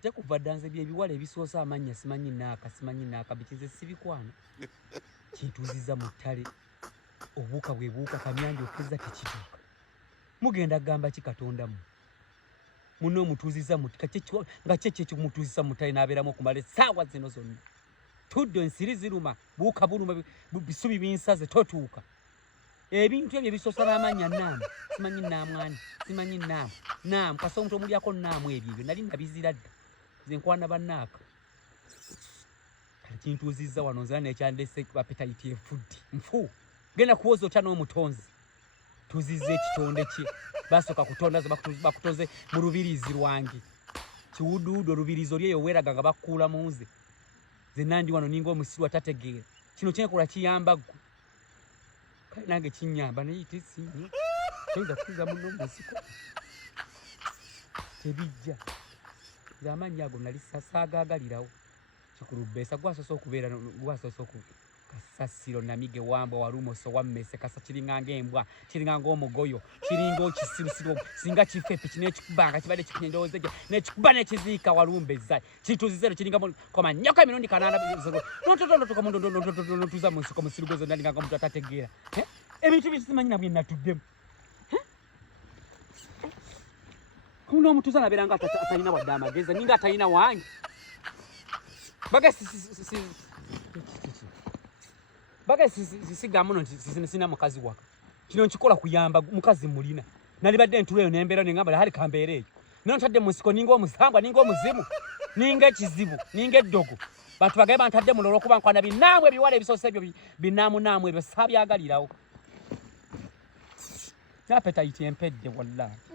ate kuva ddanze byebiwala ebisoosa amanya simanyi naaka bikize sibikwana kintuuziza mu ttale obuuka bwe buuka kamyanja okeza tekituuka mugenda gamba ki katonda muno omutuuziza nga kyekyo ekikumutuuzisa mu ttale n'abeeramu okumala essaawa zino zonna tuddo ensiri ziruma buuka buluma bisubi binsaze totuuka ebintu ebyo ebisoosa n'amanya naamu simanyi naamwani simanyi naamu kasa omuntu omulyako naamu ebyo nali nabizira dda nze nkwana bannaaka kale kintuuzizza wano nzira nekyandese appetite efuddi nfu genda kuwoza otya n'omutonzi tuzize ekitonde kye basooka kutonda bakutoze mu lubirizi lwange kiwuduudu olubirizi oli eyo weeraga nga bakkuula mu nze ze nandi wano ninga omusiru atategeera kino kyenkola kiyamba ggwe kale nange kinyamba naye tesinye toyinza kutuuza muno omusiko tebijja nze amannya ago nali saagaagalirawo kikulubbeesa gwasoose okubeera gwasoose kasasiro namige wambwa walumoso wammese kasa kiringanga embwa kiringanga omugoyo kiringa okisirusiru singa kifepe kinekikubanga kibadde kikindoze nekikuba nekiziika walumbeza kituzizero kiringa koma nyoka emirundi kanana notuza mu nsiko musirugozo ndalinganga omuntu atategeera ebintu bisimanyi nabwe natuddemu kuno omuntu zanabeeranga atalina wadde amagezi ninga atalina wange baga sisigamu no sina mukazi waka kino nkikola kuyamba mukazi mulina nali badde ntuleyo nembera nengamba hali kambeere eyo nontadde musiko ninga omusangwa ninga omuzimu ninga ekizibu ninga eddogo bantu bagaye bantadde mulolo kuba nkwana binamwe ebiwala ebisoose ebyo binaamu ebyo saabyagalirawo appetite empedde wallahi